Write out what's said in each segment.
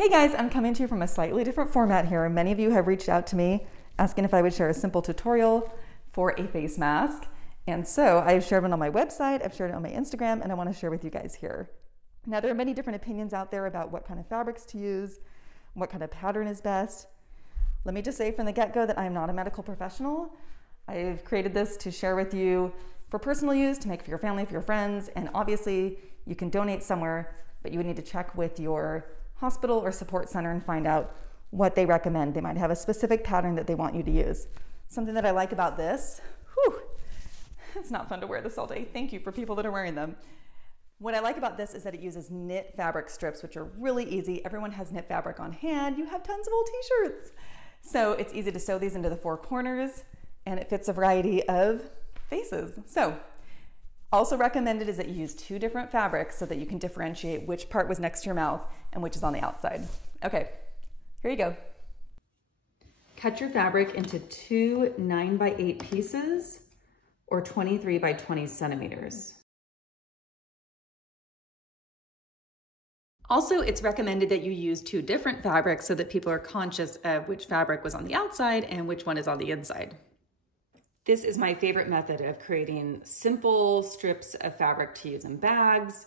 Hey guys, I'm coming to you from a slightly different format here. Many of you have reached out to me asking if I would share a simple tutorial for a face mask. And so I've shared one on my website, I've shared it on my Instagram, and I want to share with you guys here. Now there are many different opinions out there about what kind of fabrics to use, what kind of pattern is best. Let me just say from the get-go that I am not a medical professional. I've created this to share with you for personal use, to make for your family, for your friends, and obviously you can donate somewhere, but you would need to check with your hospital or support center and find out what they recommend. They might have a specific pattern that they want you to use. Something that I like about this, it's not fun to wear this all day. Thank you for people that are wearing them. What I like about this is that it uses knit fabric strips, which are really easy. Everyone has knit fabric on hand. You have tons of old t-shirts. So it's easy to sew these into the four corners and it fits a variety of faces. So also recommended is that you use two different fabrics so that you can differentiate which part was next to your mouth and which is on the outside. Okay, here you go. Cut your fabric into two 9x8 pieces or 23 by 20 centimeters. Also, it's recommended that you use two different fabrics so that people are conscious of which fabric was on the outside and which one is on the inside. This is my favorite method of creating simple strips of fabric to use in bags,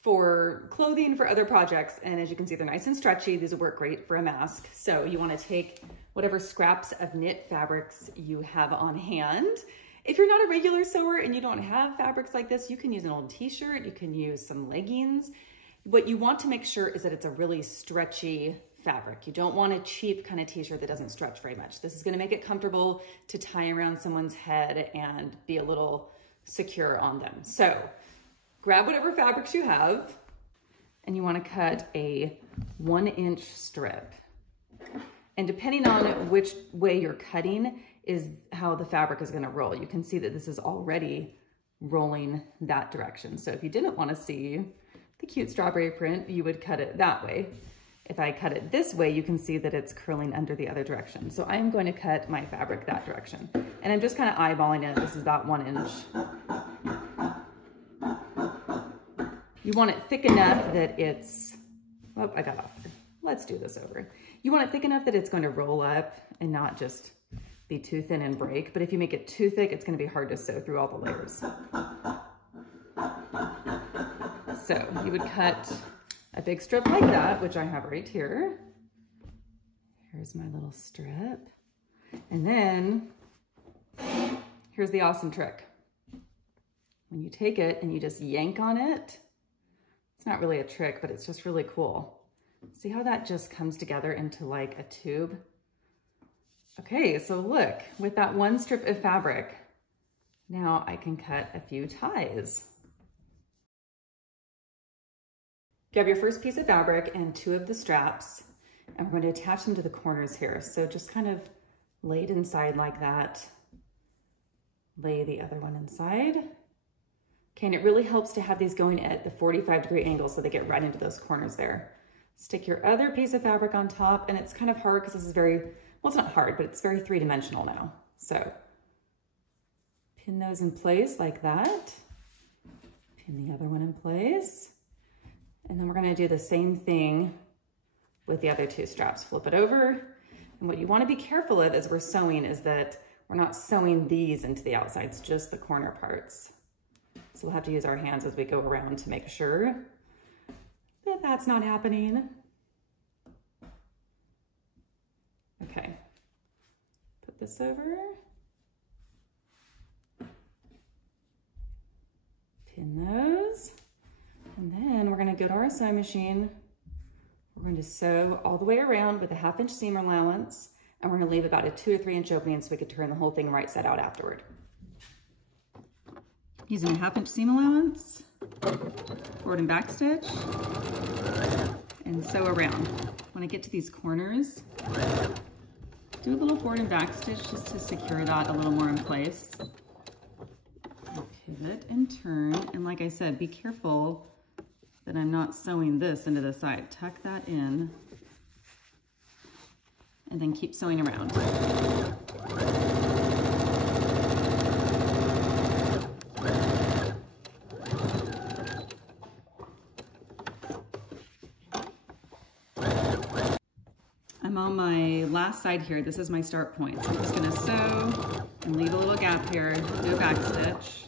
for clothing, for other projects. And as you can see, they're nice and stretchy. These will work great for a mask. So you want to take whatever scraps of knit fabrics you have on hand. If you're not a regular sewer and you don't have fabrics like this, you can use an old t-shirt, you can use some leggings. What you want to make sure is that it's a really stretchy fabric. You don't want a cheap kind of t-shirt that doesn't stretch very much. This is going to make it comfortable to tie around someone's head and be a little secure on them. So grab whatever fabrics you have and you want to cut a 1-inch strip. And depending on which way you're cutting is how the fabric is going to roll. You can see that this is already rolling that direction. So if you didn't want to see the cute strawberry print, you would cut it that way. If I cut it this way, you can see that it's curling under the other direction. So I'm going to cut my fabric that direction. And I'm just kind of eyeballing it. This is about 1 inch. You want it thick enough that it's, oh, I got off. Let's do this over. You want it thick enough that it's going to roll up and not just be too thin and break. But if you make it too thick, it's going to be hard to sew through all the layers. So you would cut a big strip like that, which I have right here. Here's my little strip. And then here's the awesome trick. When you take it and you just yank on it, it's not really a trick, but it's just really cool. See how that just comes together into like a tube? Okay, so look, with that one strip of fabric, now I can cut a few ties. Grab your first piece of fabric and two of the straps, and we're going to attach them to the corners here. So just kind of lay it inside like that. Lay the other one inside. Okay, and it really helps to have these going at the 45-degree angle so they get right into those corners there. Stick your other piece of fabric on top, and it's kind of hard because this is very, well, it's not hard, but it's very three-dimensional now. So pin those in place like that. Pin the other one in place. And then we're going to do the same thing with the other two straps. Flip it over. And what you want to be careful of as we're sewing is that we're not sewing these into the outsides, just the corner parts. So we'll have to use our hands as we go around to make sure that that's not happening. Okay. Put this over. Pin those. And then we're going to go to our sewing machine. We're going to sew all the way around with a 1/2-inch seam allowance, and we're going to leave about a 2 or 3 inch opening so we could turn the whole thing right side out afterward. Using a 1/2-inch seam allowance, forward and back stitch, and sew around. When I get to these corners, do a little forward and back stitch just to secure that a little more in place. Pivot and turn, and like I said, be careful that I'm not sewing this into the side. Tuck that in and then keep sewing around. I'm on my last side here. This is my start point. So I'm just gonna sew and leave a little gap here, do a back stitch,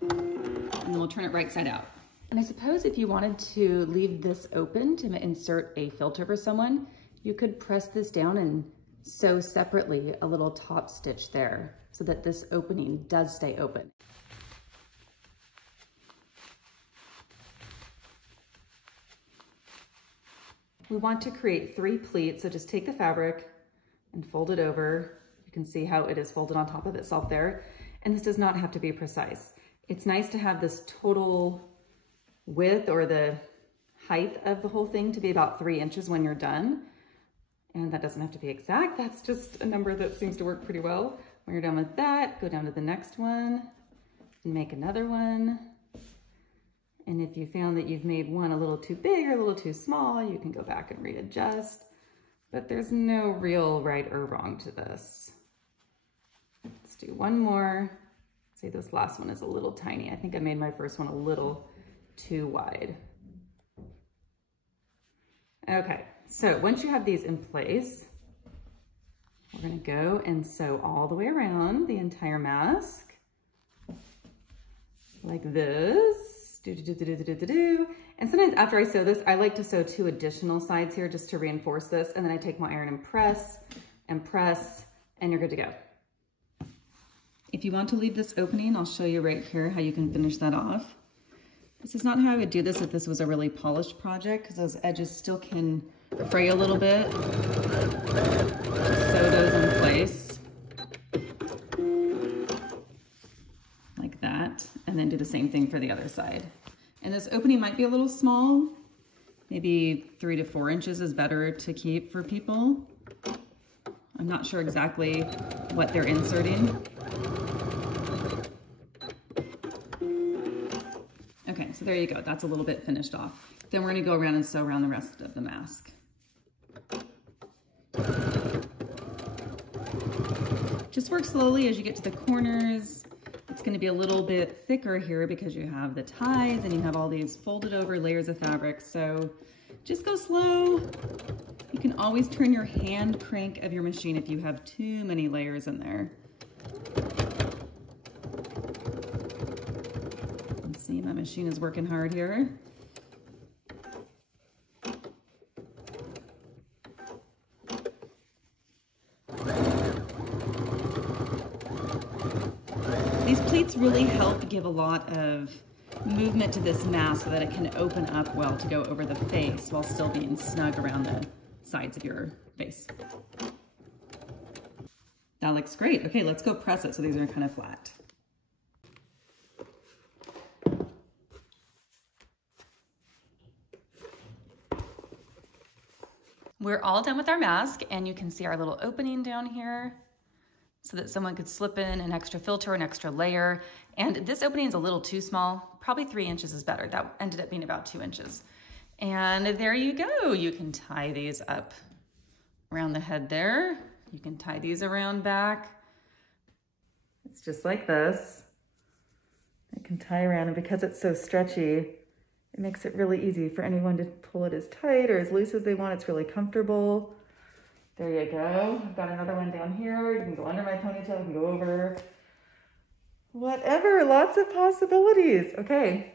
and then we'll turn it right side out. And I suppose if you wanted to leave this open to insert a filter for someone, you could press this down and sew separately a little top stitch there so that this opening does stay open. We want to create 3 pleats, so just take the fabric and fold it over. You can see how it is folded on top of itself there. And this does not have to be precise. It's nice to have this total width or the height of the whole thing to be about 3 inches when you're done. And that doesn't have to be exact. That's just a number that seems to work pretty well. When you're done with that, go down to the next one and make another one. And if you found that you've made one a little too big or a little too small, you can go back and readjust. But there's no real right or wrong to this. Let's do one more. See, this last one is a little tiny. I think I made my first one a little too wide. Okay, so once you have these in place, we're gonna go and sew all the way around the entire mask, like this. And sometimes after I sew this, I like to sew 2 additional sides here just to reinforce this. And then I take my iron and press, and you're good to go. If you want to leave this opening, I'll show you right here how you can finish that off. This is not how I would do this if this was a really polished project, because those edges still can fray a little bit. Sew those in place. Like that, and then do the same thing for the other side. And this opening might be a little small, maybe 3 to 4 inches is better to keep for people. I'm not sure exactly what they're inserting. Okay, so there you go, that's a little bit finished off. Then we're gonna go around and sew around the rest of the mask. Just work slowly as you get to the corners. It's going to be a little bit thicker here because you have the ties and you have all these folded over layers of fabric. So just go slow. You can always turn your hand crank of your machine if you have too many layers in there. Let's see, my machine is working hard here. These pleats really help give a lot of movement to this mask so that it can open up well to go over the face while still being snug around the sides of your face. That looks great. Okay, let's go press it so these are kind of flat. We're all done with our mask, and you can see our little opening down here so that someone could slip in an extra filter, an extra layer. And this opening is a little too small. Probably 3 inches is better. That ended up being about 2 inches. And there you go. You can tie these up around the head there. You can tie these around back. It's just like this. It can tie around, and because it's so stretchy, it makes it really easy for anyone to pull it as tight or as loose as they want. It's really comfortable. There you go. I've got another one down here. You can go under my ponytail, you can go over. Whatever, lots of possibilities. Okay,